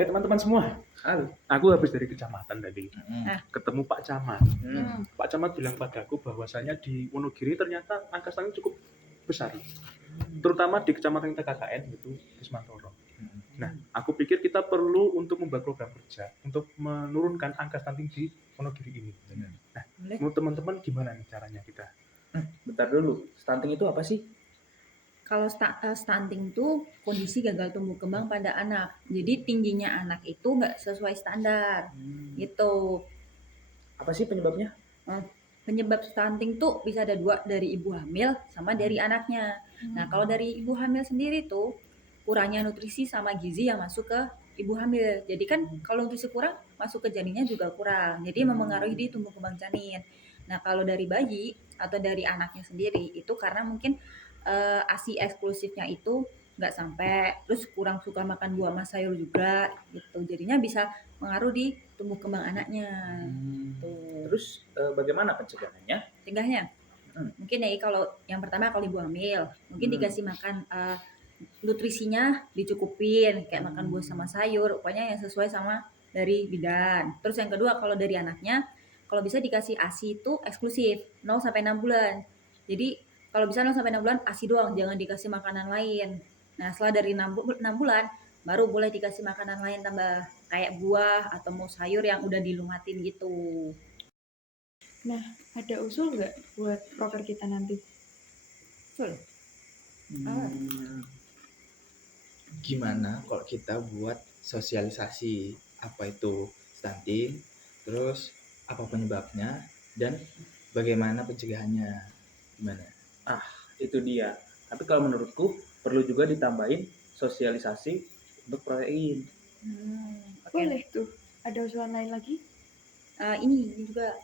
Hai teman-teman semua, Halo. aku habis dari kecamatan tadi, ketemu Pak Camat. Pak Camat bilang padaku bahwasanya di Wonogiri ternyata angka stunting cukup besar, terutama di kecamatan kita KKN itu Kismantoro. Nah, aku pikir kita perlu untuk membuat program kerja untuk menurunkan angka stunting di Wonogiri ini. Nah, menurut teman-teman gimana nih caranya kita? Bentar dulu, stunting itu apa sih? Kalau stunting itu kondisi gagal tumbuh kembang pada anak. Jadi tingginya anak itu nggak sesuai standar, gitu. Apa sih penyebabnya? Penyebab stunting tuh bisa ada 2, dari ibu hamil sama dari anaknya. Nah, kalau dari ibu hamil sendiri tuh kurangnya nutrisi sama gizi yang masuk ke ibu hamil. Jadi kan kalau nutrisi kurang, masuk ke janinnya juga kurang. Jadi mempengaruhi di tumbuh kembang janin. Nah, kalau dari bayi atau dari anaknya sendiri itu karena mungkin ASI eksklusifnya itu nggak sampai, terus kurang suka makan buah sama sayur juga gitu. Jadinya bisa mengaruh di tumbuh kembang anaknya. Tuh. Terus bagaimana pencegahannya? Cegahnya mungkin ya kalau yang pertama kalau ibu hamil mungkin dikasih makan nutrisinya dicukupin kayak makan buah sama sayur pokoknya yang sesuai sama dari bidan. Terus yang kedua kalau dari anaknya kalau bisa dikasih ASI itu eksklusif 0 sampai 6 bulan. Jadi kalau bisa 0 sampai 6 bulan ASI doang, jangan dikasih makanan lain. Nah, setelah dari 6 bulan baru boleh dikasih makanan lain tambah kayak buah atau mau sayur yang udah dilumatin gitu. Nah, ada usul nggak buat proker kita nanti? Betul. Gimana kalau kita buat sosialisasi apa itu stunting, terus apa penyebabnya dan bagaimana pencegahannya? Gimana? Itu dia. Tapi kalau menurutku perlu juga ditambahin sosialisasi untuk protein. Boleh tuh. Ada usulan lain lagi? Ini juga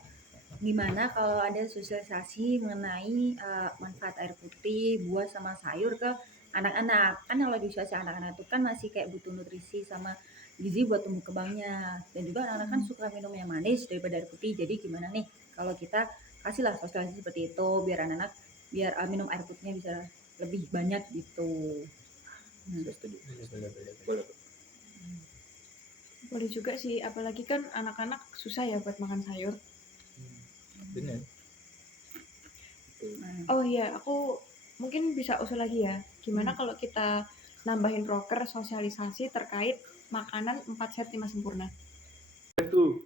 gimana kalau ada sosialisasi mengenai manfaat air putih, buah sama sayur ke anak-anak. Kan kalau di usia anak-anak itu kan masih kayak butuh nutrisi sama gizi buat tumbuh kembangnya. Dan juga anak-anak kan suka minum yang manis daripada air putih. Jadi gimana nih kalau kita kasihlah sosialisasi seperti itu biar anak-anak biar minum air putihnya bisa lebih banyak gitu. Boleh. Boleh juga sih, apalagi kan anak-anak susah ya buat makan sayur. Benar. Oh iya, aku mungkin bisa usul lagi ya. Gimana kalau kita nambahin proker sosialisasi terkait makanan 4 set 5 sempurna? Itu,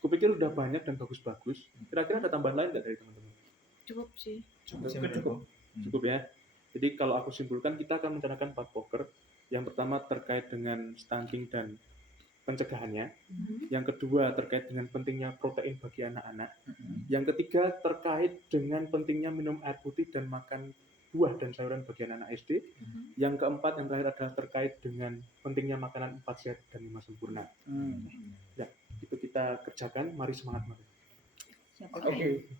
kupikir udah banyak dan bagus-bagus. Kira-kira ada tambahan lain nggak dari teman-teman? Cukup sih. Cukup ya. Jadi kalau aku simpulkan kita akan merencanakan 4 poker. Yang pertama terkait dengan stunting dan pencegahannya. Yang kedua terkait dengan pentingnya protein bagi anak-anak. Yang ketiga terkait dengan pentingnya minum air putih dan makan buah dan sayuran bagi anak-anak SD. Yang keempat yang terakhir adalah terkait dengan pentingnya makanan 4 sehat dan 5 sempurna. Ya, itu kita kerjakan. Mari semangat. Siapa? Oke.